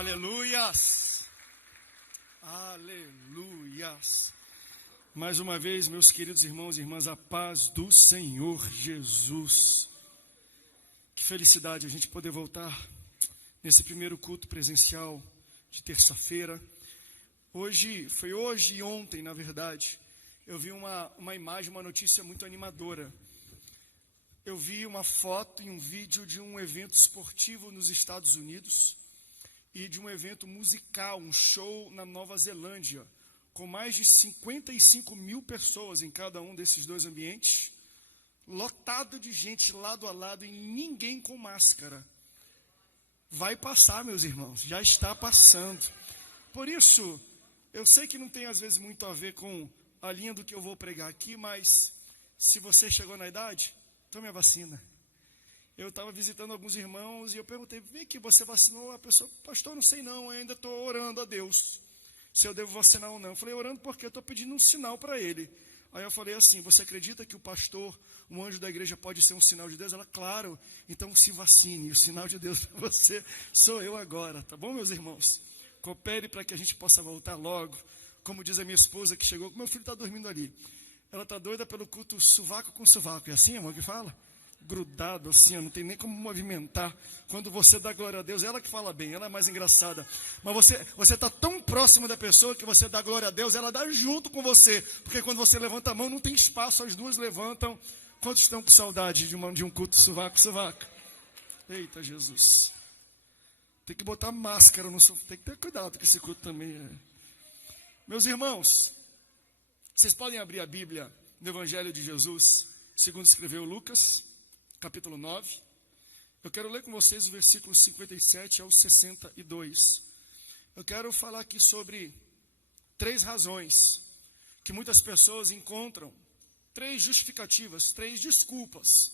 Aleluias! Aleluias! Mais uma vez, meus queridos irmãos e irmãs, a paz do Senhor Jesus. Que felicidade a gente poder voltar nesse primeiro culto presencial de terça-feira. Foi hoje e ontem, na verdade, eu vi uma imagem, uma notícia muito animadora. Eu vi uma foto e um vídeo de um evento esportivo nos Estados Unidos e de um evento musical, um show na Nova Zelândia, com mais de 55 mil pessoas em cada um desses dois ambientes, lotado de gente lado a lado e ninguém com máscara. Vai passar, meus irmãos, já está passando. Por isso, eu sei que não tem às vezes muito a ver com a linha do que eu vou pregar aqui, mas se você chegou na idade, tome a vacina. Eu estava visitando alguns irmãos e eu perguntei, vem que você vacinou? A pessoa, pastor, não sei não, eu ainda estou orando a Deus, se eu devo vacinar ou não. Eu falei, orando porque eu estou pedindo um sinal para ele. Aí eu falei assim, você acredita que o pastor, um anjo da igreja pode ser um sinal de Deus? Ela, claro, então se vacine, o sinal de Deus para você sou eu agora, tá bom, meus irmãos? Coopere para que a gente possa voltar logo, como diz a minha esposa que chegou, meu filho está dormindo ali. Ela está doida pelo culto sovaco com sovaco, é assim, amor, que fala? Grudado assim, não tem nem como movimentar. Quando você dá glória a Deus, ela que fala bem, ela é mais engraçada. Mas você está tão próximo da pessoa que você dá glória a Deus, ela dá junto com você. Porque quando você levanta a mão, não tem espaço, as duas levantam. Quantos estão com saudade de um culto sovaco? Eita, Jesus. Tem que botar máscara no sofá, tem que ter cuidado com esse culto também. Meus irmãos, vocês podem abrir a Bíblia no Evangelho de Jesus, segundo escreveu Lucas, capítulo 9. Eu quero ler com vocês os versículos 57 ao 62. Eu quero falar aqui sobre 3 razões que muitas pessoas encontram, 3 justificativas, 3 desculpas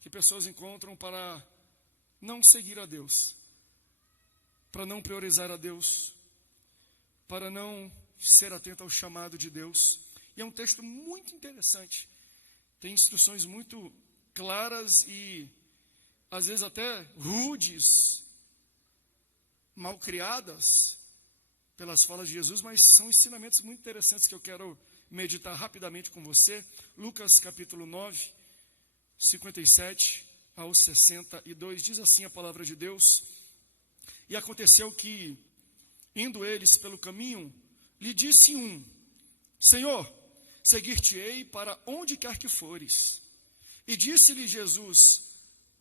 que pessoas encontram para não seguir a Deus, para não priorizar a Deus, para não ser atento ao chamado de Deus. E é um texto muito interessante. Tem instruções muito claras e, às vezes, até rudes, mal criadas pelas falas de Jesus, mas são ensinamentos muito interessantes que eu quero meditar rapidamente com você. Lucas, capítulo 9, 57 ao 62, diz assim a palavra de Deus. E aconteceu que, indo eles pelo caminho, lhe disse um, Senhor, seguir-te-ei para onde quer que fores. E disse-lhe Jesus,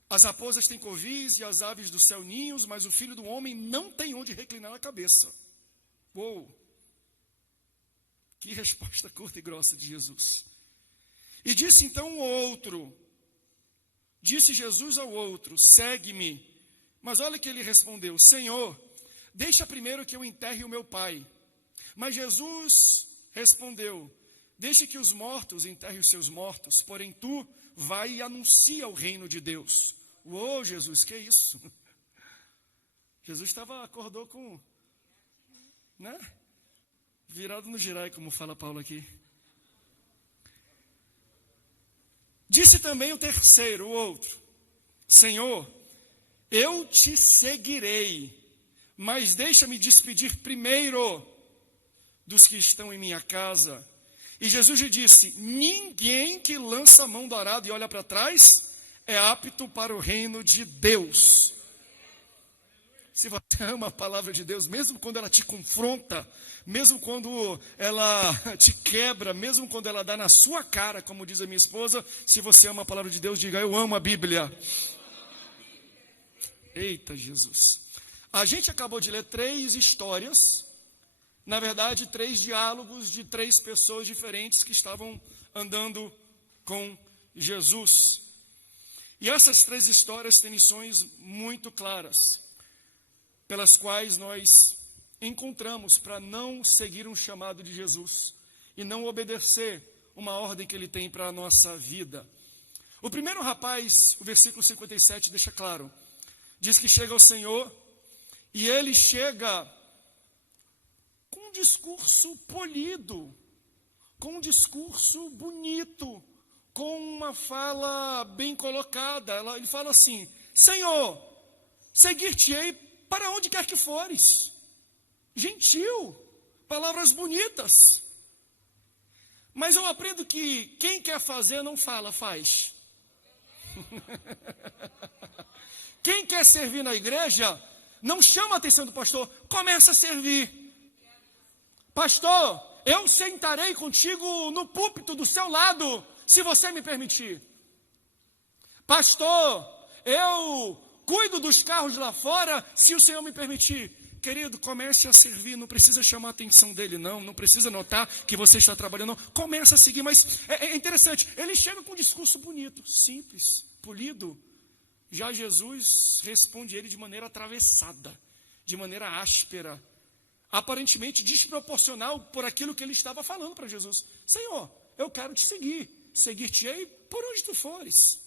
as raposas têm covis e as aves do céu ninhos, mas o filho do homem não tem onde reclinar a cabeça. Uou! Que resposta curta e grossa de Jesus. E disse então o outro, disse Jesus ao outro, segue-me. Mas olha que ele respondeu, Senhor, deixa primeiro que eu enterre o meu pai. Mas Jesus respondeu, deixe que os mortos enterrem os seus mortos, porém tu vai e anuncia o reino de Deus. Uou, Jesus, que isso? Jesus acordou com, virado no girai, como fala Paulo aqui. Disse também o terceiro, o outro, Senhor, eu te seguirei, mas deixa-me despedir primeiro dos que estão em minha casa. E Jesus lhe disse, ninguém que lança a mão do arado e olha para trás é apto para o reino de Deus. Se você ama a palavra de Deus, mesmo quando ela te confronta, mesmo quando ela te quebra, mesmo quando ela dá na sua cara, como diz a minha esposa, se você ama a palavra de Deus, diga, eu amo a Bíblia. Eita, Jesus. A gente acabou de ler 3 histórias, na verdade, 3 diálogos de 3 pessoas diferentes que estavam andando com Jesus. E essas 3 histórias têm lições muito claras, pelas quais nós encontramos para não seguir um chamado de Jesus e não obedecer uma ordem que ele tem para a nossa vida. O primeiro rapaz, o versículo 57 deixa claro, diz que chega ao Senhor e ele chega com um discurso polido, com um discurso bonito, com uma fala bem colocada. Ele fala assim, Senhor, seguir-te-ei para onde quer que fores. Gentil, palavras bonitas. Mas eu aprendo que quem quer fazer não fala, faz. Quem quer servir na igreja, não chama a atenção do pastor, começa a servir. Pastor, eu sentarei contigo no púlpito do seu lado, se você me permitir. Pastor, eu cuido dos carros lá fora, se o Senhor me permitir. Querido, comece a servir, não precisa chamar a atenção dele, não precisa notar que você está trabalhando, não. Começa a seguir, mas é interessante, ele chega com um discurso bonito, simples, polido. Já Jesus responde ele de maneira atravessada, de maneira áspera, aparentemente desproporcional por aquilo que ele estava falando para Jesus. Senhor, eu quero te seguir-te-ei por onde tu fores.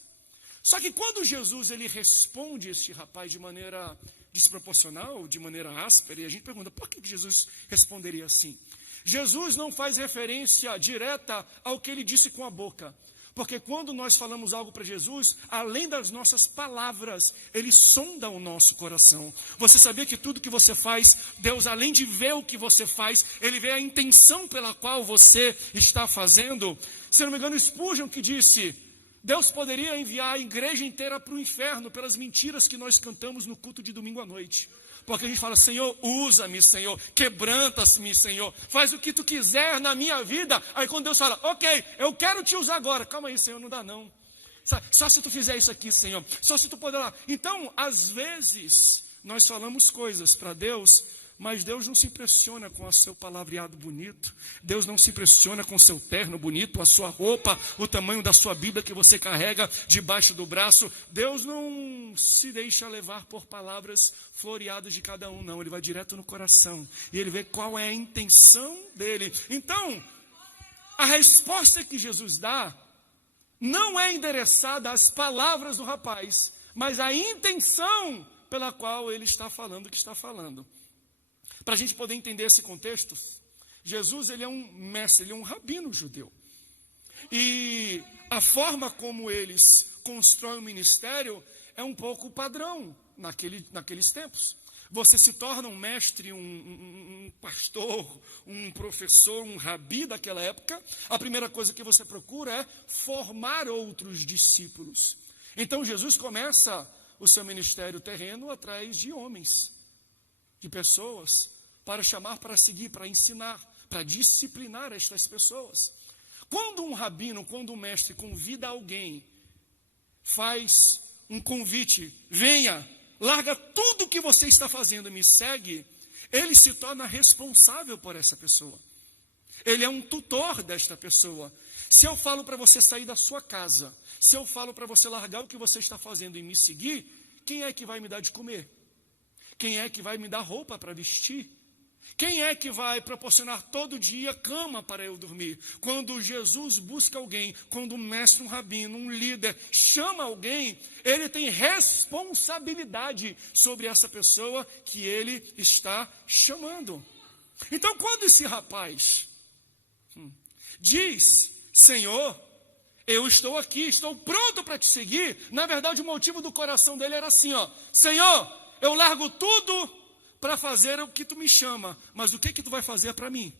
Só que quando Jesus ele responde este rapaz de maneira desproporcional, de maneira áspera, e a gente pergunta, por que Jesus responderia assim? Jesus não faz referência direta ao que ele disse com a boca. Porque quando nós falamos algo para Jesus, além das nossas palavras, ele sonda o nosso coração. Você sabia que tudo que você faz, Deus, além de ver o que você faz, ele vê a intenção pela qual você está fazendo? Se não me engano, Spurgeon que disse, Deus poderia enviar a igreja inteira para o inferno pelas mentiras que nós cantamos no culto de domingo à noite. Porque a gente fala, Senhor, usa-me, Senhor, quebranta-me, Senhor, faz o que tu quiser na minha vida. Aí quando Deus fala, ok, eu quero te usar agora. Calma aí, Senhor, não dá não. Só se tu fizer isso aqui, Senhor, só se tu puder lá. Então, às vezes, nós falamos coisas para Deus, mas Deus não se impressiona com o seu palavreado bonito. Deus não se impressiona com o seu terno bonito, a sua roupa, o tamanho da sua Bíblia que você carrega debaixo do braço. Deus não se deixa levar por palavras floreadas de cada um, não. Ele vai direto no coração e ele vê qual é a intenção dele. Então, a resposta que Jesus dá não é endereçada às palavras do rapaz, mas à intenção pela qual ele está falando o que está falando. Para a gente poder entender esse contexto, Jesus ele é um mestre, ele é um rabino judeu. E a forma como eles constroem o ministério é um pouco padrão naqueles tempos. Você se torna um mestre, um pastor, um professor, um rabi daquela época. A primeira coisa que você procura é formar outros discípulos. Então Jesus começa o seu ministério terreno atrás de homens, de pessoas, para chamar, para seguir, para ensinar, para disciplinar estas pessoas. Quando um rabino, quando um mestre convida alguém, faz um convite, venha, larga tudo o que você está fazendo e me segue, ele se torna responsável por essa pessoa. Ele é um tutor desta pessoa. Se eu falo para você sair da sua casa, se eu falo para você largar o que você está fazendo e me seguir, quem é que vai me dar de comer? Quem é que vai me dar roupa para vestir? Quem é que vai proporcionar todo dia cama para eu dormir? Quando Jesus busca alguém, quando um mestre, um rabino, um líder chama alguém, ele tem responsabilidade sobre essa pessoa que ele está chamando. Então, quando esse rapaz diz, Senhor, eu estou aqui, estou pronto para te seguir, na verdade o motivo do coração dele era assim, ó, Senhor, eu largo tudo para fazer o que tu me chama, mas o que tu vai fazer para mim?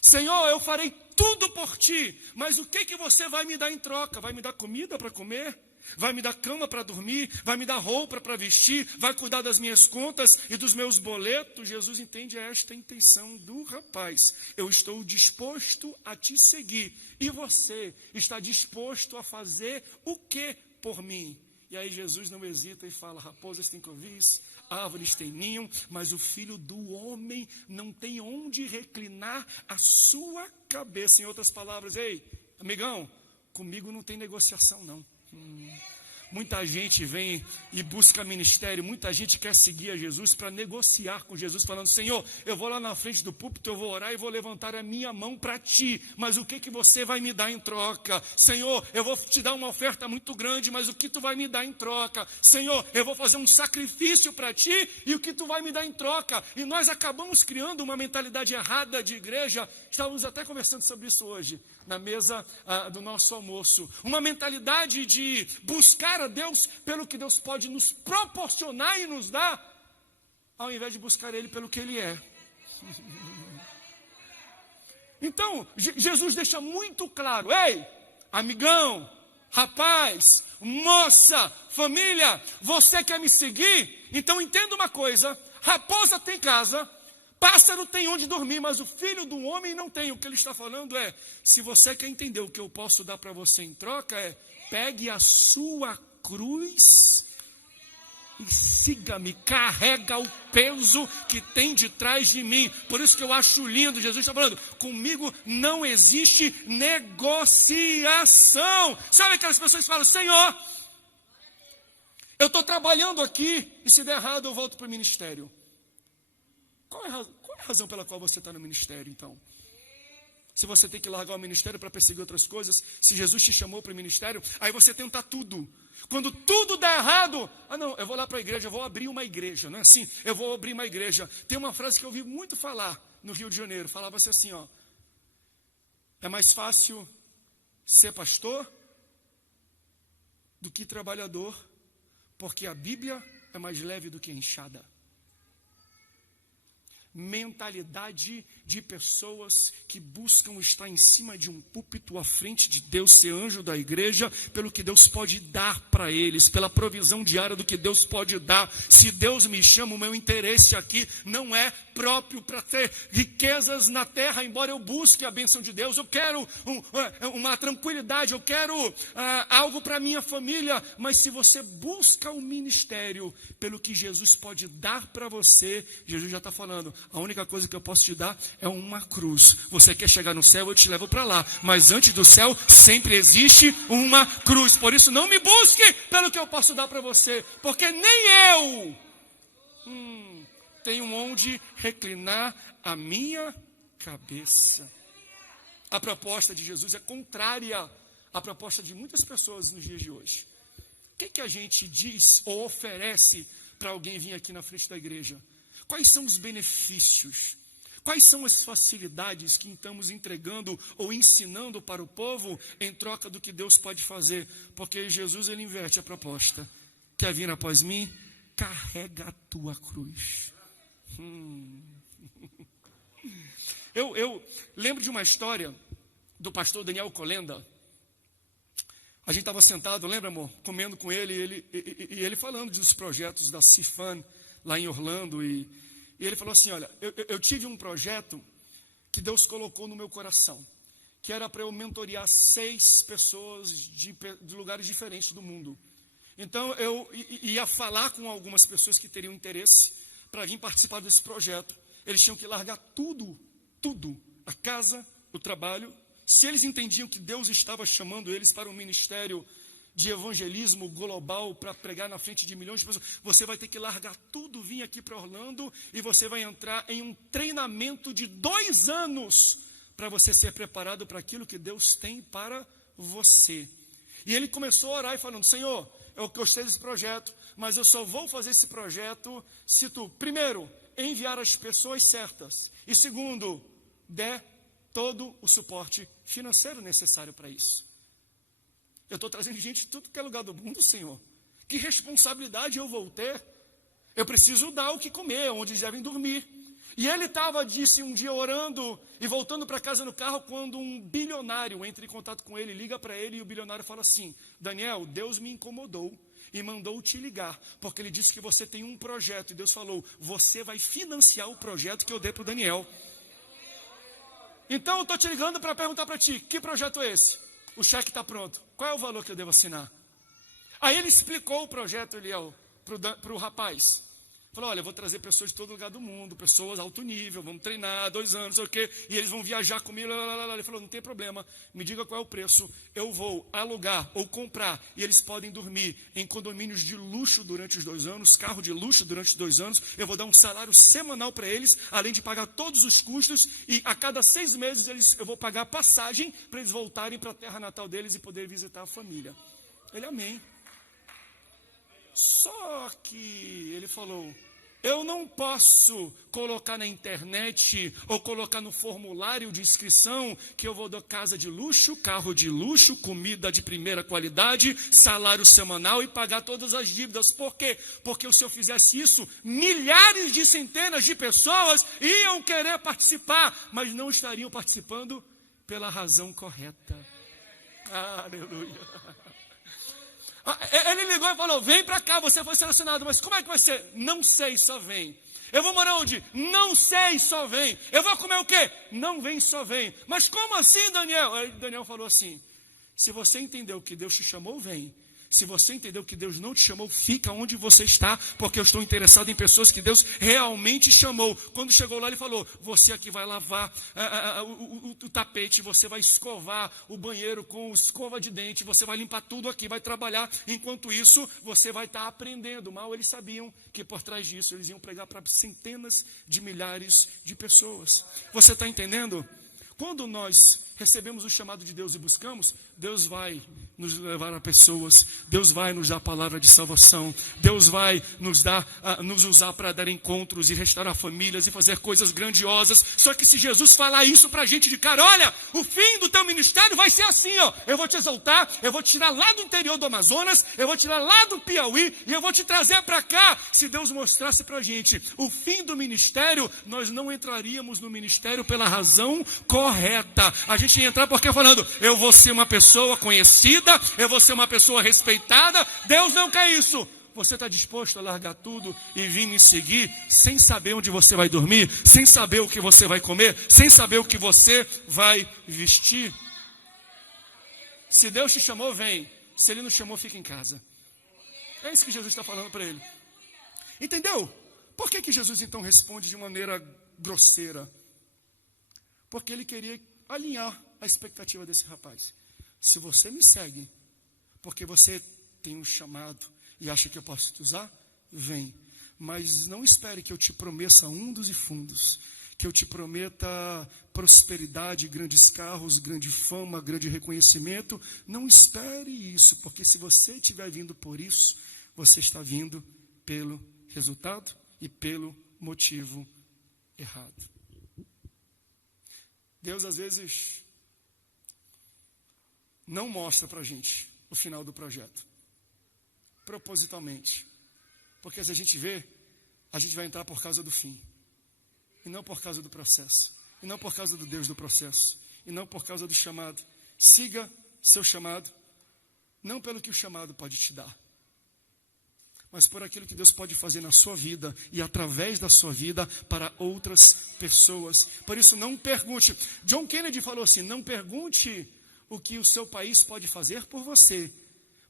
Senhor, eu farei tudo por ti, mas o que você vai me dar em troca? Vai me dar comida para comer? Vai me dar cama para dormir? Vai me dar roupa para vestir? Vai cuidar das minhas contas e dos meus boletos? Jesus entende esta intenção do rapaz. Eu estou disposto a te seguir. E você está disposto a fazer o que por mim? E aí Jesus não hesita e fala, raposas têm covis, árvores têm ninho, mas o filho do homem não tem onde reclinar a sua cabeça. Em outras palavras, ei, amigão, comigo não tem negociação não. Muita gente vem e busca ministério, muita gente quer seguir a Jesus para negociar com Jesus, falando, Senhor, eu vou lá na frente do púlpito, eu vou orar e vou levantar a minha mão para ti, mas o que você vai me dar em troca? Senhor, eu vou te dar uma oferta muito grande, mas o que tu vai me dar em troca? Senhor, eu vou fazer um sacrifício para ti e o que tu vai me dar em troca? E nós acabamos criando uma mentalidade errada de igreja, estávamos até conversando sobre isso hoje, na mesa do nosso almoço, uma mentalidade de buscar a Deus pelo que Deus pode nos proporcionar e nos dar, ao invés de buscar ele pelo que ele é. Então, Jesus deixa muito claro: ei, amigão, rapaz, moça, família, você quer me seguir? Então entenda uma coisa: raposa tem casa, pássaro tem onde dormir, mas o filho do homem não tem. O que ele está falando é: se você quer entender o que eu posso dar para você em troca, pegue a sua cruz e siga-me, carrega o peso que tem de trás de mim. Por isso que eu acho lindo, Jesus está falando: comigo não existe negociação. Sabe aquelas pessoas que falam: Senhor, eu estou trabalhando aqui e se der errado eu volto para o ministério. Qual é a razão pela qual você está no ministério, então? Se você tem que largar o ministério para perseguir outras coisas, se Jesus te chamou para o ministério, aí você tenta tudo. Quando tudo dá errado, não, eu vou lá para a igreja, eu vou abrir uma igreja, não é assim? Eu vou abrir uma igreja. Tem uma frase que eu ouvi muito falar no Rio de Janeiro, falava-se assim, ó: é mais fácil ser pastor do que trabalhador, porque a Bíblia é mais leve do que a enxada. Mentalidade de pessoas que buscam estar em cima de um púlpito à frente de Deus, ser anjo da igreja, pelo que Deus pode dar para eles, pela provisão diária do que Deus pode dar. Se Deus me chama, o meu interesse aqui não é próprio para ter riquezas na terra, embora eu busque a bênção de Deus. Eu quero uma tranquilidade, eu quero algo para minha família. Mas se você busca o ministério pelo que Jesus pode dar para você, Jesus já está falando: a única coisa que eu posso te dar é uma cruz. Você quer chegar no céu, eu te levo para lá. Mas antes do céu, sempre existe uma cruz. Por isso, não me busque pelo que eu posso dar para você. Porque nem eu tenho onde reclinar a minha cabeça. A proposta de Jesus é contrária à proposta de muitas pessoas nos dias de hoje. O que a gente diz ou oferece para alguém vir aqui na frente da igreja? Quais são os benefícios? Quais são as facilidades que estamos entregando ou ensinando para o povo em troca do que Deus pode fazer? Porque Jesus, ele inverte a proposta. Quer vir após mim? Carrega a tua cruz. Eu lembro de uma história do pastor Daniel Colenda. A gente estava sentado, lembra, amor? Comendo com ele, e ele falando dos projetos da CIFAN, lá em Orlando, e ele falou assim: olha, eu tive um projeto que Deus colocou no meu coração, que era para eu mentorear 6 pessoas de lugares diferentes do mundo. Então eu ia falar com algumas pessoas que teriam interesse para vir participar desse projeto. Eles tinham que largar tudo, a casa, o trabalho. Se eles entendiam que Deus estava chamando eles para um ministério de evangelismo global, para pregar na frente de milhões de pessoas, você vai ter que largar tudo, vir aqui para Orlando, e você vai entrar em um treinamento de 2 anos, para você ser preparado para aquilo que Deus tem para você. E ele começou a orar e falando: Senhor, eu gostei desse projeto, mas eu só vou fazer esse projeto se tu, primeiro, enviar as pessoas certas, e segundo, der todo o suporte financeiro necessário para isso. Eu estou trazendo gente de tudo que é lugar do mundo, Senhor. Que responsabilidade eu vou ter? Eu preciso dar o que comer, onde eles devem dormir. E ele disse um dia orando e voltando para casa no carro, quando um bilionário entra em contato com ele, liga para ele, e o bilionário fala assim: Daniel, Deus me incomodou e mandou te ligar, porque ele disse que você tem um projeto, e Deus falou: você vai financiar o projeto que eu dei para o Daniel. Então eu estou te ligando para perguntar para ti: que projeto é esse? O cheque está pronto. Qual é o valor que eu devo assinar? Aí ele explicou o projeto, Eliel, para o rapaz. Falou: olha, eu vou trazer pessoas de todo lugar do mundo, pessoas alto nível, vamos treinar 2 anos, não sei o quê, e eles vão viajar comigo. Ele falou: não tem problema, me diga qual é o preço, eu vou alugar ou comprar, e eles podem dormir em condomínios de luxo durante os 2 anos, carro de luxo durante os 2 anos, eu vou dar um salário semanal para eles, além de pagar todos os custos, e a cada 6 meses eu vou pagar passagem para eles voltarem para a terra natal deles e poder visitar a família. Ele: amém. Só que ele falou: Eu não posso colocar na internet ou colocar no formulário de inscrição que eu vou dar casa de luxo, carro de luxo, comida de primeira qualidade, salário semanal e pagar todas as dívidas. Por quê? Porque se eu fizesse isso, milhares de centenas de pessoas iam querer participar, mas não estariam participando pela razão correta. Aleluia. Ele ligou e falou, vem para cá, você foi selecionado, mas como é que vai ser? Não sei, só vem. Eu vou morar onde? Não sei, só vem. Eu vou comer o quê? Não vem, só vem. Mas como assim, Daniel? Aí Daniel falou assim, se você entendeu que Deus te chamou, vem. Se você entendeu que Deus não te chamou, fica onde você está, porque eu estou interessado em pessoas que Deus realmente chamou. Quando chegou lá, ele falou, você aqui vai lavar o tapete, você vai escovar o banheiro com escova de dente, você vai limpar tudo aqui, vai trabalhar. Enquanto isso, você vai estar aprendendo. Mal eles sabiam que por trás disso, eles iam pregar para centenas de milhares de pessoas. Você está entendendo? Quando nós recebemos o chamado de Deus e buscamos, Deus vai nos levar a pessoas, Deus vai nos dar a palavra de salvação, Deus vai nos usar para dar encontros e restaurar famílias e fazer coisas grandiosas. Só que se Jesus falar isso para a gente de cara, olha, o fim do teu ministério vai ser assim, ó, eu vou te exaltar, eu vou te tirar lá do interior do Amazonas, eu vou te tirar lá do Piauí e eu vou te trazer para cá. Se Deus mostrasse para a gente o fim do ministério, nós não entraríamos no ministério pela razão correta. A gente ia entrar porque falando, eu vou ser uma pessoa conhecida, eu vou ser uma pessoa respeitada. Deus não quer isso. Você está disposto a largar tudo e vir me seguir sem saber onde você vai dormir, sem saber o que você vai comer, sem saber o que você vai vestir? Se Deus te chamou, vem. Se Ele não chamou, fica em casa. É isso que Jesus está falando para ele. Entendeu? Por que Jesus então responde de maneira grosseira? Porque ele queria alinhar a expectativa desse rapaz. Se você me segue, porque você tem um chamado e acha que eu posso te usar, vem. Mas não espere que eu te prometa undos e fundos, que eu te prometa prosperidade, grandes carros, grande fama, grande reconhecimento. Não espere isso, porque se você estiver vindo por isso, você está vindo pelo resultado e pelo motivo errado. Deus, às vezes, não mostra para a gente o final do projeto, propositalmente. Porque se a gente vê, a gente vai entrar por causa do fim, e não por causa do processo, e não por causa do Deus do processo, e não por causa do chamado. Siga seu chamado, não pelo que o chamado pode te dar, mas por aquilo que Deus pode fazer na sua vida e através da sua vida para outras pessoas. Por isso, não pergunte. John Kennedy falou assim, não pergunte o que o seu país pode fazer por você,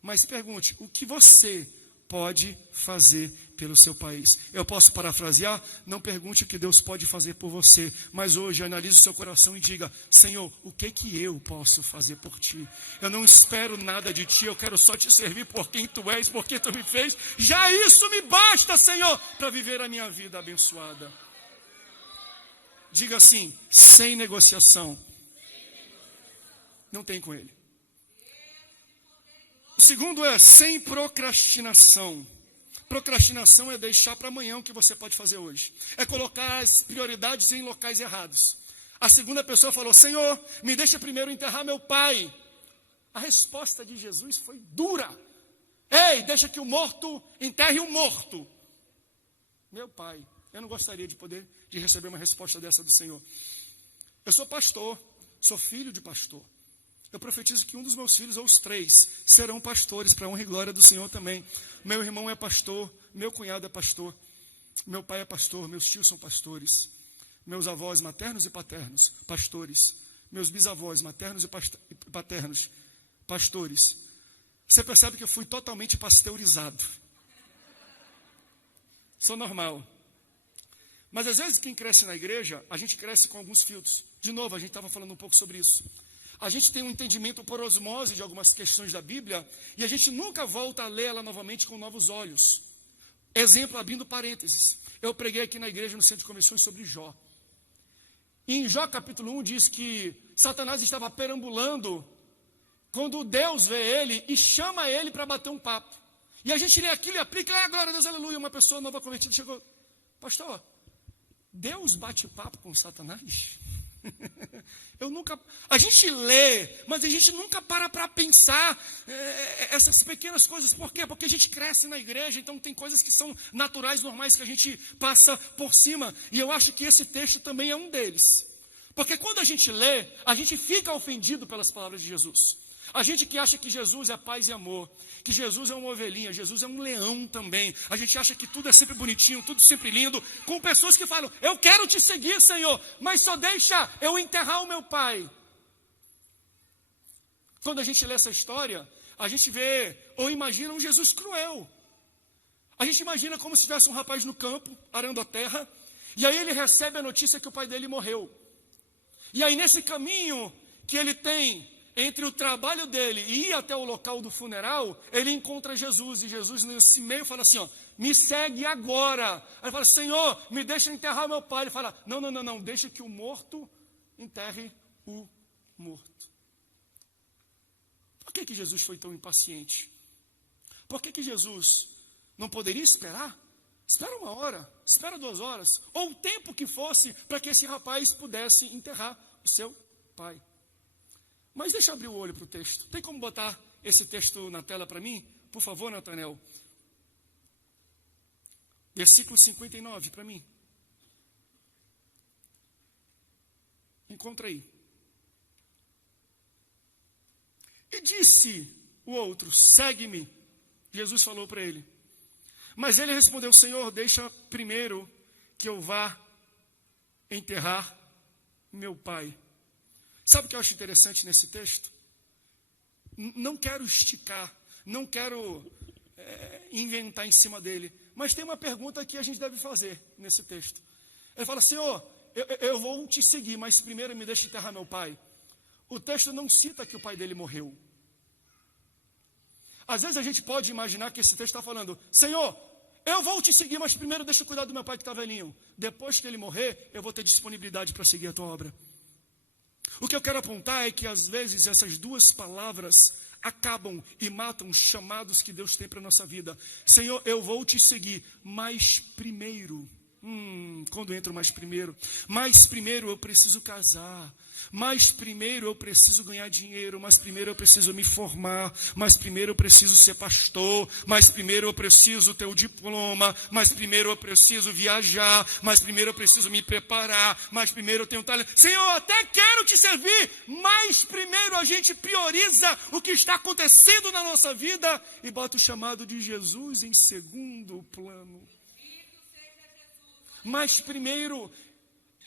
mas pergunte o que você pode fazer pelo seu país. Eu posso parafrasear? Não pergunte o que Deus pode fazer por você, mas hoje analise o seu coração e diga, Senhor, o que eu posso fazer por ti? Eu não espero nada de ti, eu quero só te servir por quem tu és, por quem tu me fez. Já isso me basta, Senhor, para viver a minha vida abençoada. Diga assim, sem negociação. Não tem com ele. O segundo é sem procrastinação. Procrastinação é deixar para amanhã o que você pode fazer hoje. É colocar as prioridades em locais errados. A segunda pessoa falou, Senhor, me deixa primeiro enterrar meu pai. A resposta de Jesus foi dura. Ei, deixa que o morto enterre o morto. Meu pai, eu não gostaria de receber uma resposta dessa do Senhor. Eu sou pastor, sou filho de pastor. Eu profetizo que um dos meus filhos, ou os 3, serão pastores, para a honra e glória do Senhor também. Meu irmão é pastor, meu cunhado é pastor, meu pai é pastor, meus tios são pastores, meus avós maternos e paternos, pastores, meus bisavós maternos e paternos, pastores. Você percebe que eu fui totalmente pasteurizado. Sou normal. Mas às vezes quem cresce na igreja, a gente cresce com alguns filtros. De novo, a gente estava falando um pouco sobre isso. A gente tem um entendimento por osmose de algumas questões da Bíblia e a gente nunca volta a ler ela novamente com novos olhos. Exemplo, abrindo parênteses. Eu preguei aqui na igreja no centro de convenções sobre Jó. E em Jó capítulo 1 diz que Satanás estava perambulando quando Deus vê ele e chama ele para bater um papo. E a gente lê aquilo e aplica, glória a Deus, aleluia, uma pessoa nova convertida chegou. pastor, Deus bate papo com Satanás? A gente lê, mas a gente nunca para pensar essas pequenas coisas. Por quê? Porque a gente cresce na igreja, então tem coisas que são naturais, normais, que a gente passa por cima. E eu acho que esse texto também é um deles. Porque quando a gente lê, a gente fica ofendido pelas palavras de Jesus. A gente que acha que Jesus é paz e amor, que Jesus é uma ovelhinha, Jesus é um leão também. A gente acha que tudo é sempre bonitinho, tudo sempre lindo, com pessoas que falam, eu quero te seguir, Senhor, mas só deixa eu enterrar o meu pai. Quando a gente lê essa história, a gente vê ou imagina um Jesus cruel. A gente imagina como se tivesse um rapaz no campo, arando a terra, e aí ele recebe a notícia que o pai dele morreu. E aí nesse caminho que ele tem entre o trabalho dele e ir até o local do funeral, ele encontra Jesus. E Jesus nesse meio fala assim, ó, me segue agora. Aí ele fala, Senhor, me deixa enterrar meu pai. Ele fala, não, deixa que o morto enterre o morto. Por que Jesus foi tão impaciente? Por que Jesus não poderia esperar? Espera 1 hora, espera 2 horas, ou o tempo que fosse para que esse rapaz pudesse enterrar o seu pai. Mas deixa eu abrir o olho para o texto. Tem como botar esse texto na tela para mim? Por favor, Natanel. Versículo 59 para mim. Encontra aí. E disse o outro, segue-me. Jesus falou para ele. Mas ele respondeu, Senhor, deixa primeiro que eu vá enterrar meu pai. Sabe o que eu acho interessante nesse texto? Não quero esticar, não quero inventar em cima dele, mas tem uma pergunta que a gente deve fazer nesse texto. Ele fala, Senhor, eu vou te seguir, mas primeiro me deixa enterrar meu pai. O texto não cita que o pai dele morreu. Às vezes a gente pode imaginar que esse texto está falando, Senhor, eu vou te seguir, mas primeiro deixa eu cuidar do meu pai que está velhinho. Depois que ele morrer, eu vou ter disponibilidade para seguir a tua obra. O que eu quero apontar é que às vezes essas duas palavras acabam e matam os chamados que Deus tem para a nossa vida. Senhor, eu vou te seguir, mas primeiro, quando entro mais primeiro eu preciso casar, mas primeiro eu preciso ganhar dinheiro, mas primeiro eu preciso me formar, mas primeiro eu preciso ser pastor, mas primeiro eu preciso ter o diploma, mas primeiro eu preciso viajar, mas primeiro eu preciso me preparar, mas primeiro eu tenho talento. Senhor, eu até quero te servir, mas primeiro a gente prioriza o que está acontecendo na nossa vida e bota o chamado de Jesus em segundo plano. Mas primeiro,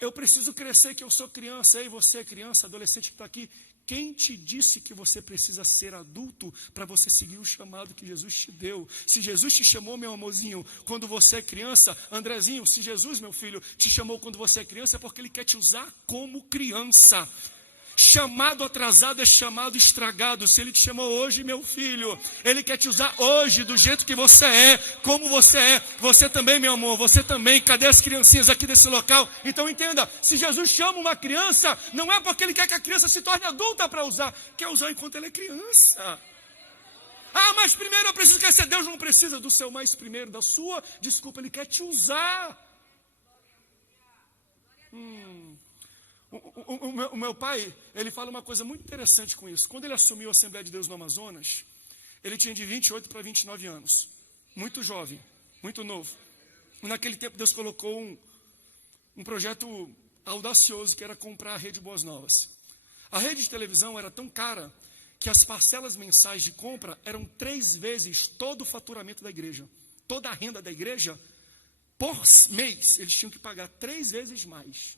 eu preciso crescer, que eu sou criança, e você é criança, adolescente que está aqui. Quem te disse que você precisa ser adulto para você seguir o chamado que Jesus te deu? Se Jesus te chamou, meu amorzinho, quando você é criança, Andrezinho, se Jesus, meu filho, te chamou quando você é criança, é porque Ele quer te usar como criança. Chamado atrasado é chamado estragado. Se Ele te chamou hoje, meu filho, Ele quer te usar hoje, do jeito que você é, como você é. Você também, meu amor, você também. Cadê as criancinhas aqui desse local? Então entenda, se Jesus chama uma criança, não é porque Ele quer que a criança se torne adulta para usar. Quer usar enquanto ela é criança. Ah, mas primeiro eu preciso crescer. Deus não precisa do seu mais primeiro, da sua. Desculpa, Ele quer te usar. O meu pai, ele fala uma coisa muito interessante com isso. Quando ele assumiu a Assembleia de Deus no Amazonas, ele tinha de 28 para 29 anos. Muito jovem, muito novo. Naquele tempo Deus colocou um projeto audacioso, que era comprar a Rede Boas Novas. A rede de televisão era tão cara que as parcelas mensais de compra eram 3 vezes todo o faturamento da igreja. Toda a renda da igreja, por mês, eles tinham que pagar 3 vezes mais.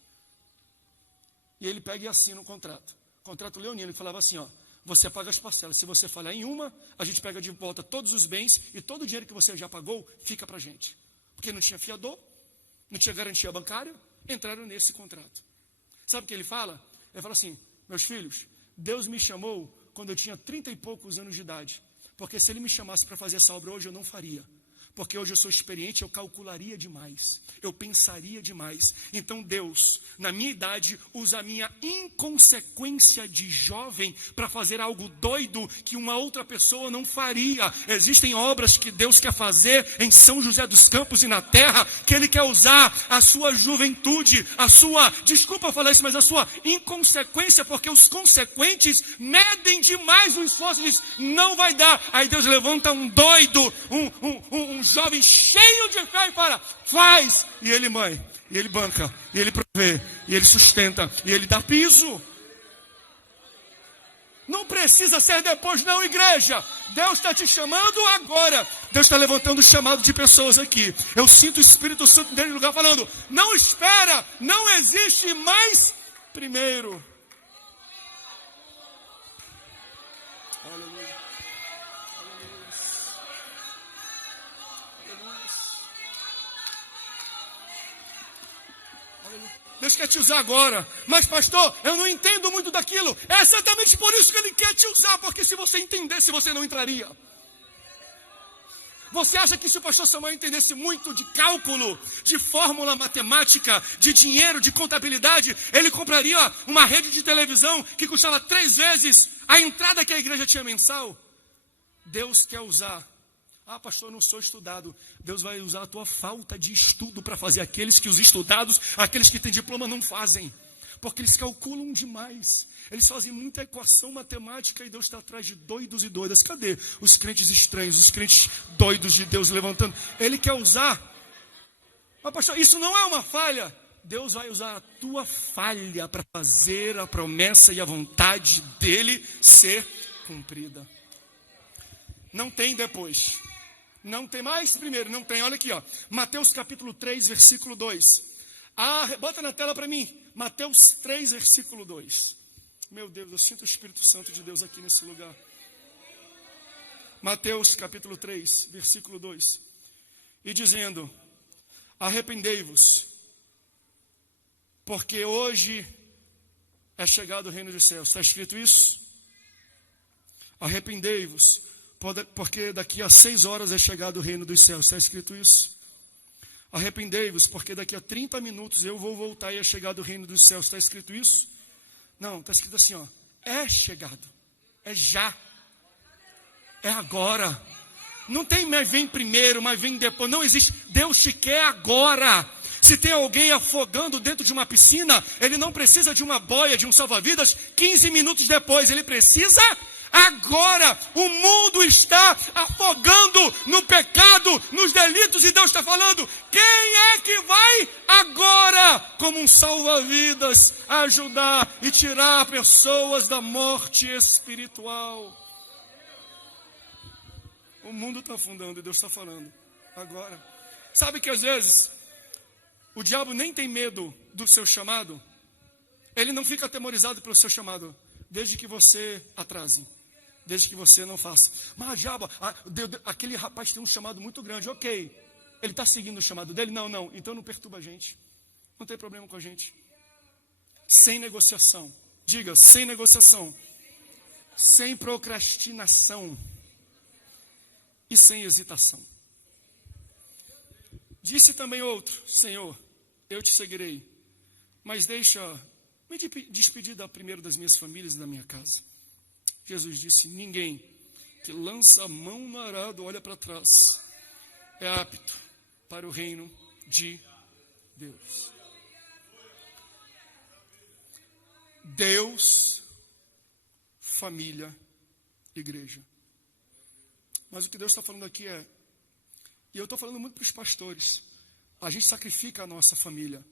E ele pega e assina um contrato. Contrato leonino. Ele falava assim, ó, você paga as parcelas. Se você falhar em uma, a gente pega de volta todos os bens e todo o dinheiro que você já pagou fica para a gente. Porque não tinha fiador, não tinha garantia bancária, entraram nesse contrato. Sabe o que ele fala? Ele fala assim, meus filhos, Deus me chamou quando eu tinha 30 e poucos anos de idade. Porque se Ele me chamasse para fazer essa obra hoje, eu não faria. Porque hoje eu sou experiente, eu calcularia demais, eu pensaria demais. Então Deus, na minha idade, usa a minha inconsequência de jovem para fazer algo doido que uma outra pessoa não faria. Existem obras que Deus quer fazer em São José dos Campos e na terra, que Ele quer usar a sua juventude, a sua, desculpa falar isso, mas a sua inconsequência, porque os consequentes medem demais o esforço e diz, não vai dar. Aí Deus levanta um doido, um jovem cheio de fé e fala, faz. E ele mãe, e ele banca, e ele provê, e ele sustenta, e ele dá piso. Não precisa ser depois não, igreja. Deus está te chamando agora. Deus está levantando o chamado de pessoas aqui. Eu sinto o Espírito Santo dentro do lugar falando, não espera, não existe mais primeiro. Aleluia. Deus quer te usar agora. Mas pastor, eu não entendo muito daquilo. É exatamente por isso que Ele quer te usar. Porque se você entendesse, você não entraria. Você acha que se o pastor Samuel entendesse muito de cálculo, de fórmula matemática, de dinheiro, de contabilidade, ele compraria uma rede de televisão que custava 3 vezes a entrada que a igreja tinha mensal? Deus quer usar. Ah, pastor, eu não sou estudado. Deus vai usar a tua falta de estudo para fazer aqueles que os estudados, aqueles que têm diploma não fazem. Porque eles calculam demais. Eles fazem muita equação matemática e Deus está atrás de doidos e doidas. Cadê os crentes estranhos, os crentes doidos de Deus levantando? Ele quer usar. Mas pastor, isso não é uma falha. Deus vai usar a tua falha para fazer a promessa e a vontade dele ser cumprida. Não tem depois. Não tem mais primeiro, não tem. Olha aqui, ó. Mateus capítulo 3, versículo 2. Bota na tela para mim. Mateus 3, versículo 2. Meu Deus, eu sinto o Espírito Santo de Deus aqui nesse lugar. Mateus capítulo 3, versículo 2. E dizendo, arrependei-vos, porque hoje é chegado o reino dos céus. Está escrito isso? Arrependei-vos, porque daqui a 6 horas é chegado o reino dos céus. Está escrito isso? Arrependei-vos, porque daqui a 30 minutos eu vou voltar e é chegado o reino dos céus. Está escrito isso? Não, está escrito assim, ó. É chegado. É já. É agora. Não tem mais vem primeiro, mas vem depois. Não existe. Deus te quer agora. Se tem alguém afogando dentro de uma piscina, ele não precisa de uma boia, de um salva-vidas 15 minutos depois. Ele precisa agora. O mundo está afogando no pecado, nos delitos, e Deus está falando, quem é que vai agora, como um salva-vidas, ajudar e tirar pessoas da morte espiritual? O mundo está afundando e Deus está falando agora. Sabe que às vezes o diabo nem tem medo do seu chamado? Ele não fica atemorizado pelo seu chamado, desde que você atrase, desde que você não faça. Mas diabo, aquele rapaz tem um chamado muito grande, ok. Ele está seguindo o chamado dele? Não, então não perturba a gente. Não tem problema com a gente. Sem negociação. Diga, sem negociação. Sem procrastinação. E sem hesitação. Disse também outro, Senhor, eu te seguirei, mas me despedir da primeira das minhas famílias e da minha casa. Jesus disse, ninguém que lança a mão no arado, olha para trás, é apto para o reino de Deus. Deus, família, igreja. Mas o que Deus está falando aqui é, e eu estou falando muito para os pastores, a gente sacrifica a nossa família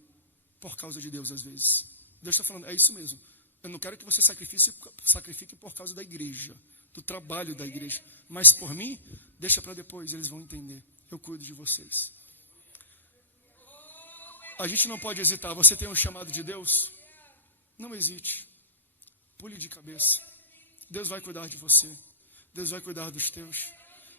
por causa de Deus às vezes. Deus está falando, é isso mesmo. Eu não quero que você sacrifique por causa da igreja, do trabalho da igreja. Mas por mim, deixa para depois, eles vão entender. Eu cuido de vocês. A gente não pode hesitar. Você tem um chamado de Deus? Não hesite. Pule de cabeça. Deus vai cuidar de você. Deus vai cuidar dos teus.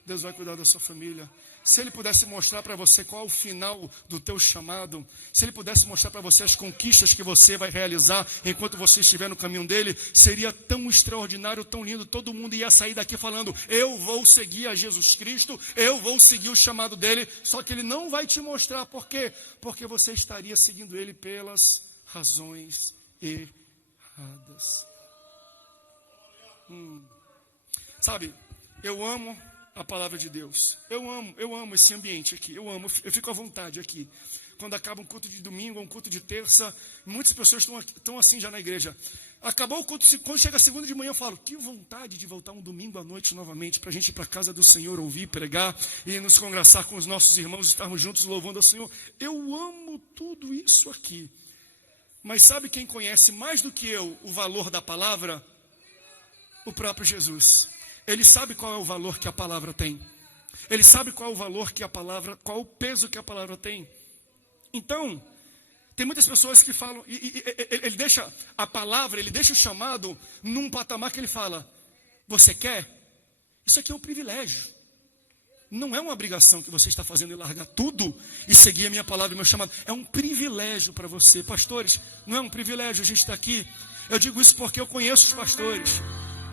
Deus vai cuidar da sua família. Se Ele pudesse mostrar para você qual é o final do teu chamado, se Ele pudesse mostrar para você as conquistas que você vai realizar enquanto você estiver no caminho dEle, seria tão extraordinário, tão lindo, todo mundo ia sair daqui falando, eu vou seguir a Jesus Cristo, eu vou seguir o chamado dEle, só que Ele não vai te mostrar, por quê? Porque você estaria seguindo Ele pelas razões erradas. Sabe, eu amo a palavra de Deus. Eu amo esse ambiente aqui. Eu fico à vontade aqui. Quando acaba um culto de domingo, um culto de terça, muitas pessoas estão assim já na igreja. Acabou o culto, quando chega a segunda de manhã, eu falo, que vontade de voltar um domingo à noite novamente, para a gente ir para a casa do Senhor, ouvir, pregar e nos congraçar com os nossos irmãos, estarmos juntos louvando ao Senhor. Eu amo tudo isso aqui. Mas sabe quem conhece mais do que eu o valor da palavra? O próprio Jesus. Ele sabe qual é o valor que a palavra tem. Ele sabe qual é o valor que a palavra, qual é o peso que a palavra tem. Então, tem muitas pessoas que falam, ele deixa a palavra, ele deixa o chamado num patamar que ele fala, você quer? Isso aqui é um privilégio. Não é uma obrigação que você está fazendo em largar tudo e seguir a minha palavra e meu chamado. É um privilégio para você. Pastores, não é um privilégio a gente estar aqui. Eu digo isso porque eu conheço os pastores.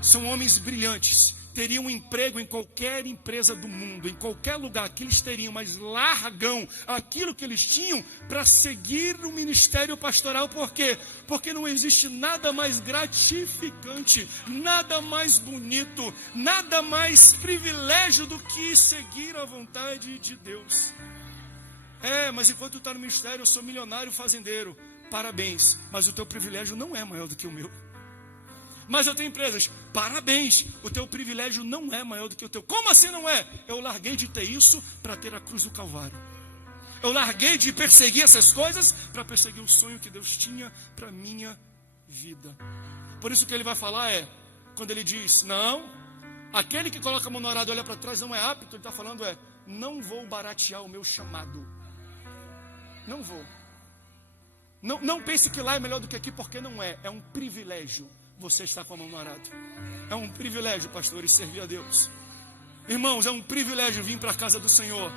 São homens brilhantes. Teriam um emprego em qualquer empresa do mundo, em qualquer lugar que eles teriam, mas largam aquilo que eles tinham para seguir o ministério pastoral. Por quê? Porque não existe nada mais gratificante, nada mais bonito, nada mais privilégio do que seguir a vontade de Deus. Mas enquanto tu está no ministério, eu sou milionário fazendeiro. Parabéns, mas o teu privilégio não é maior do que o meu. Mas eu tenho empresas, parabéns, o teu privilégio não é maior do que o teu. Como assim não é? Eu larguei de ter isso para ter a cruz do Calvário. Eu larguei de perseguir essas coisas para perseguir o sonho que Deus tinha para a minha vida. Por isso que ele vai falar quando ele diz, não, aquele que coloca a mão no arado e olha para trás não é apto, ele está falando não vou baratear o meu chamado. Não vou. Não pense que lá é melhor do que aqui, porque não é. É um privilégio. Você está com a mão no arado. É um privilégio, pastores, servir a Deus. Irmãos, é um privilégio vir para a casa do Senhor.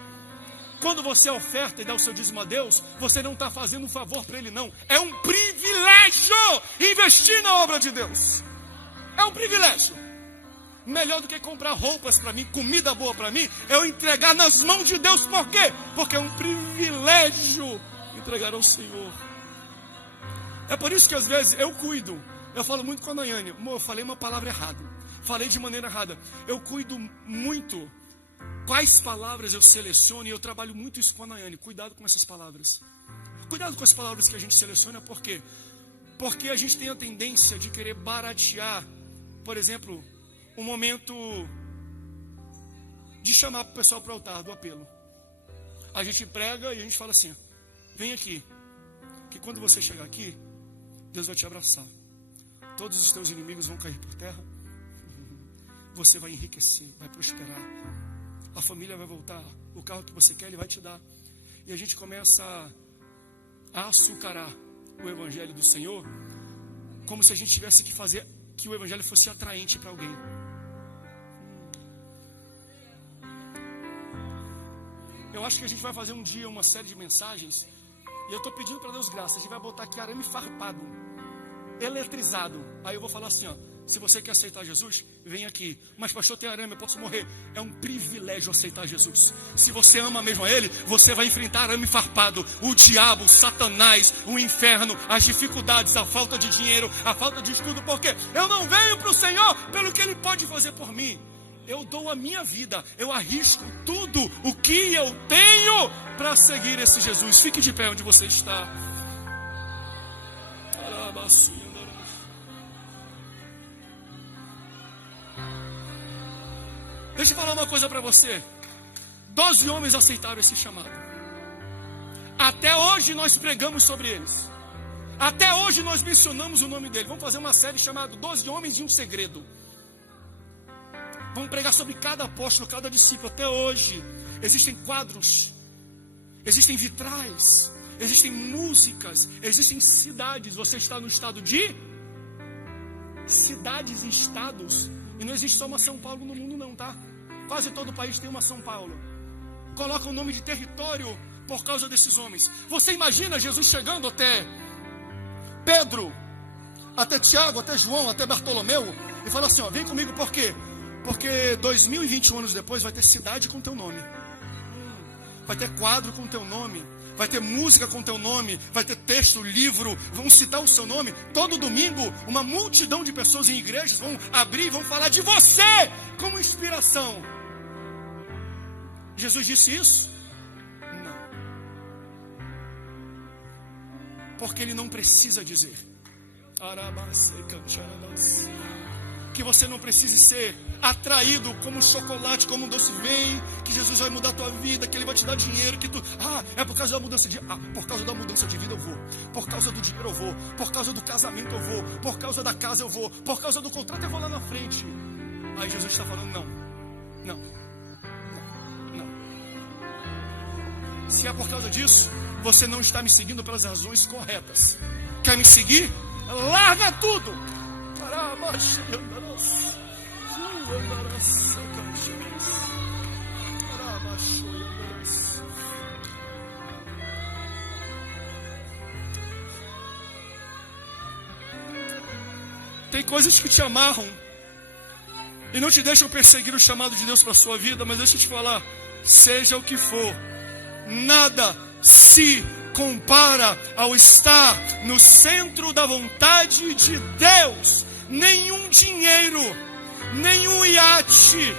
Quando você oferta e dá o seu dízimo a Deus, você não está fazendo um favor para Ele, não. É um privilégio investir na obra de Deus. É um privilégio. Melhor do que comprar roupas para mim, comida boa para mim, é eu entregar nas mãos de Deus. Por quê? Porque é um privilégio entregar ao Senhor. É por isso que às vezes eu cuido. Eu falo muito com a Nayane, eu falei uma palavra errada, falei de maneira errada. Eu cuido muito quais palavras eu seleciono e eu trabalho muito isso com a Nayane. Cuidado com essas palavras. Cuidado com as palavras que a gente seleciona, por quê? Porque a gente tem a tendência de querer baratear, por exemplo, o momento de chamar o pessoal para o altar do apelo. A gente prega e a gente fala assim, vem aqui, que quando você chegar aqui, Deus vai te abraçar. Todos os teus inimigos vão cair por terra. Você vai enriquecer, vai prosperar. A família vai voltar. O carro que você quer, Ele vai te dar. E a gente começa a açucarar o Evangelho do Senhor, como se a gente tivesse que fazer que o Evangelho fosse atraente para alguém. Eu acho que a gente vai fazer um dia uma série de mensagens. E eu estou pedindo para Deus graça. A gente vai botar aqui arame farpado, eletrizado. Aí eu vou falar assim, se você quer aceitar Jesus, vem aqui. Mas pastor, tem arame, eu posso morrer. É um privilégio aceitar Jesus. Se você ama mesmo a Ele, você vai enfrentar arame farpado, o diabo, o Satanás, o inferno, as dificuldades, a falta de dinheiro, a falta de estudo. Porque eu não venho para o Senhor pelo que Ele pode fazer por mim. Eu dou a minha vida, eu arrisco tudo o que eu tenho para seguir esse Jesus. Fique de pé onde você está. Deixa eu falar uma coisa para você. 12 homens aceitaram esse chamado. Até hoje nós pregamos sobre eles. Até hoje nós mencionamos o nome dele. Vamos fazer uma série chamada 12 Homens e um Segredo. Vamos pregar sobre cada apóstolo, cada discípulo. Até hoje existem quadros, existem vitrais, existem músicas, existem cidades. Você está no estado de cidades e estados. E não existe só uma São Paulo no mundo não, tá? Quase todo o país tem uma São Paulo. Coloca o nome de território por causa desses homens. Você imagina Jesus chegando até Pedro, até Tiago, até João, até Bartolomeu, e fala assim, ó, vem comigo, por quê? Porque 2021 anos depois vai ter cidade com teu nome. Vai ter quadro com teu nome. Vai ter música com teu nome. Vai ter texto, livro. Vão citar o seu nome. Todo domingo, uma multidão de pessoas em igrejas vão abrir e vão falar de você como inspiração. Jesus disse isso? Não. Porque ele não precisa dizer. Que você não precise ser atraído como chocolate, como um doce. Vem, que Jesus vai mudar a tua vida, que ele vai te dar dinheiro, que tu, é por causa da mudança de, por causa da mudança de vida eu vou, por causa do dinheiro eu vou, por causa do casamento eu vou, por causa da casa eu vou, por causa do contrato eu vou lá na frente. Aí Jesus está falando, não. Se é por causa disso, você não está me seguindo pelas razões corretas. Quer me seguir? Larga tudo. Tem coisas que te amarram e não te deixam perseguir o chamado de Deus para a sua vida, mas deixa eu te falar, seja o que for, nada se compara ao estar no centro da vontade de Deus. Nenhum dinheiro, nenhum iate,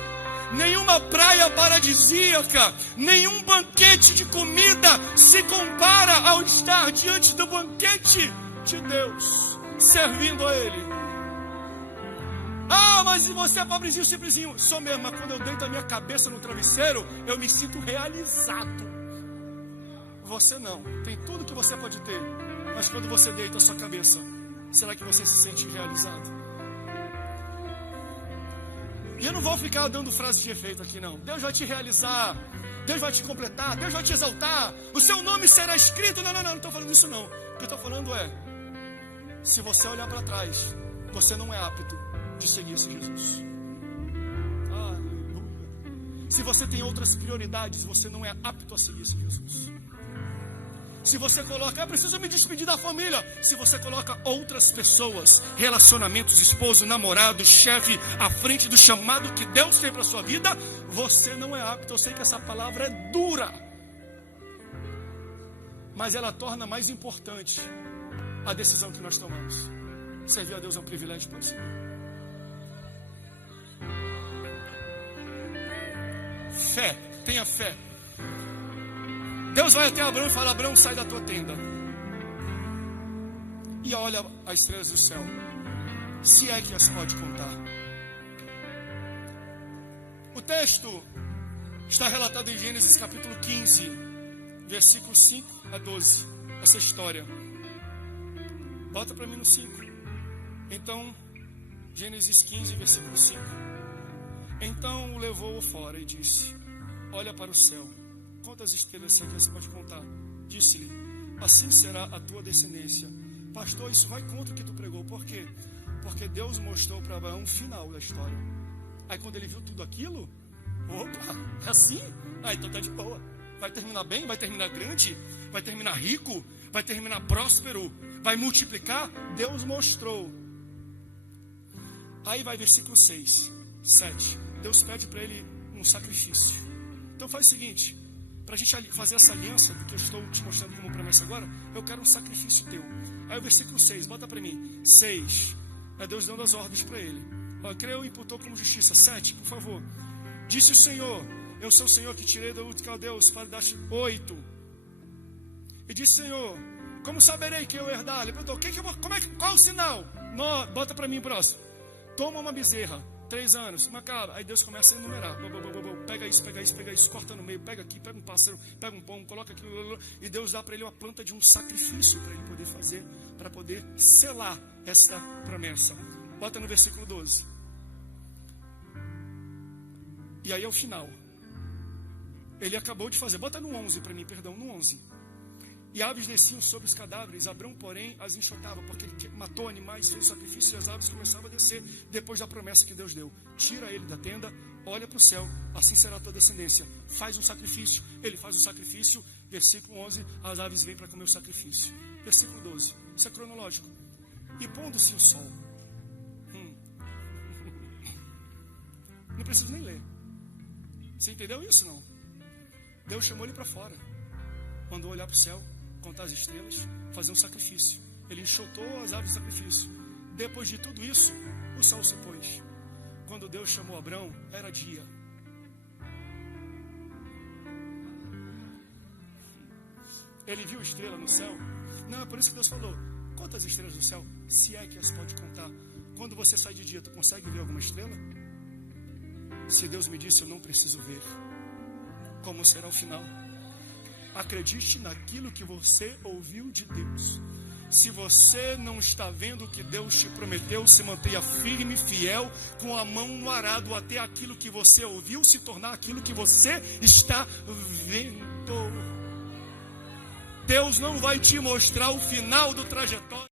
nenhuma praia paradisíaca, nenhum banquete de comida se compara ao estar diante do banquete de Deus, servindo a Ele. Mas você é pobrezinho, simplesinho. Sou mesmo, mas quando eu deito a minha cabeça no travesseiro, eu me sinto realizado. Você não, tem tudo que você pode ter, mas quando você deita a sua cabeça, será que você se sente realizado? E eu não vou ficar dando frases de efeito aqui não. Deus vai te realizar, Deus vai te completar, Deus vai te exaltar, o seu nome será escrito. Não estou falando isso não. O que eu estou falando é, se você olhar para trás, você não é apto de seguir esse Jesus. Aleluia. Se você tem outras prioridades, você não é apto a seguir esse Jesus. Se você coloca, preciso me despedir da família. Se você coloca outras pessoas, relacionamentos, esposo, namorado, chefe, à frente do chamado que Deus tem para a sua vida, você não é apto. Eu sei que essa palavra é dura, mas ela torna mais importante a decisão que nós tomamos. Servir a Deus é um privilégio para o Senhor. Fé, tenha fé. Deus vai até Abraão e fala, Abraão, sai da tua tenda e olha as estrelas do céu, se é que as pode contar. O texto está relatado em Gênesis capítulo 15, versículos 5 a 12, essa história. Bota para mim no 5. Então, Gênesis 15, versículo 5. Então o levou fora e disse, olha para o céu, quantas estrelas você pode contar? Disse-lhe, assim será a tua descendência. Pastor, isso vai contra o que tu pregou. Por quê? Porque Deus mostrou para Abraão o final da história. Aí quando ele viu tudo aquilo, opa, é assim? Então tá de boa. Vai terminar bem, vai terminar grande, vai terminar rico, vai terminar próspero, vai multiplicar. Deus mostrou. Aí vai versículo 6, 7. Deus pede para ele um sacrifício. Então faz o seguinte, para a gente fazer essa aliança do que eu estou te mostrando como promessa agora, eu quero um sacrifício teu. Aí o versículo 6, bota para mim. 6, é Deus dando as ordens para ele. Creu e imputou como justiça. 7, por favor. Disse o Senhor, eu sou o Senhor que tirei do Ur de Caldeus para dar. 8. E disse o Senhor, como saberei que eu herdar? Ele perguntou, qual o sinal? Bota para mim próximo. Toma uma bezerra, 3 anos, uma cabra. Aí Deus começa a enumerar. Pega isso, corta no meio, pega aqui, pega um pássaro, pega um pão, coloca aquilo. E Deus dá para ele uma planta de um sacrifício para ele poder fazer, para poder selar essa promessa. Bota no versículo 12. E aí é o final. Ele acabou de fazer. Bota no 11 para mim, perdão, no 11. E aves desciam sobre os cadáveres. Abrão, porém, as enxotava, porque ele matou animais, fez sacrifício, e as aves começavam a descer depois da promessa que Deus deu. Tira ele da tenda, olha para o céu, assim será a tua descendência. Faz um sacrifício. Ele faz um sacrifício. Versículo 11, as aves vêm para comer o sacrifício. Versículo 12, isso é cronológico. E pondo-se o sol. Não preciso nem ler. Você entendeu isso, não? Deus chamou ele para fora. Mandou olhar para o céu, contar as estrelas, fazer um sacrifício. Ele enxotou as aves de sacrifício. Depois de tudo isso, o sol se pôs. Quando Deus chamou Abrão, era dia. Ele viu estrela no céu. Não, é por isso que Deus falou: conta as estrelas do céu, se é que as pode contar. Quando você sai de dia, tu consegue ver alguma estrela? Se Deus me disse, eu não preciso ver. Como será o final? Acredite naquilo que você ouviu de Deus. Se você não está vendo o que Deus te prometeu, se mantenha firme, fiel, com a mão no arado, até aquilo que você ouviu se tornar aquilo que você está vendo. Deus não vai te mostrar o final do trajetório.